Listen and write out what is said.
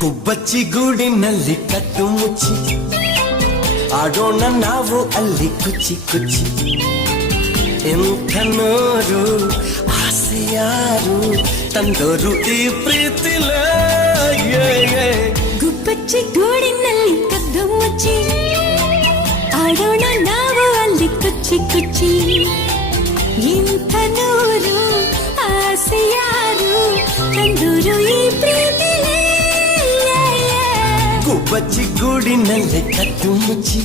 ಗುಬ್ಬಚ್ಚಿ ಗೂಡಿನಲ್ಲಿ ಕಟ್ಟು ಮುಚ್ಚಿ ಆಡೋಣ ನಾವು ಅಲ್ಲಿ ಕುಚ್ಚಿ ಕುಚ್ಚಿ. ಎಂಥ ನೋರು ಆಸೆಯಾರು ತಂದೋರು ಈ ಪ್ರೀತಿಲ. ಗುಬ್ಬಚ್ಚಿ ಗೂಡಿನಲ್ಲಿ ಕದ್ದು ಮುಚ್ಚಿ ಆಡೋಣ ನಾವು ಅಲ್ಲಿ ಕುಚ್ಚಿ ಕುಚ್ಚಿ. ಇಂಥ ನೋರು ಆಸೆಯಾರು ತಂದೋರು ಈ ಪ್ರೀತಿಲೇ. ಗುಬ್ಬಚ್ಚಿ ಗೂಡಿನಲ್ಲಿ ಕದ್ದು ಮುಚ್ಚಿ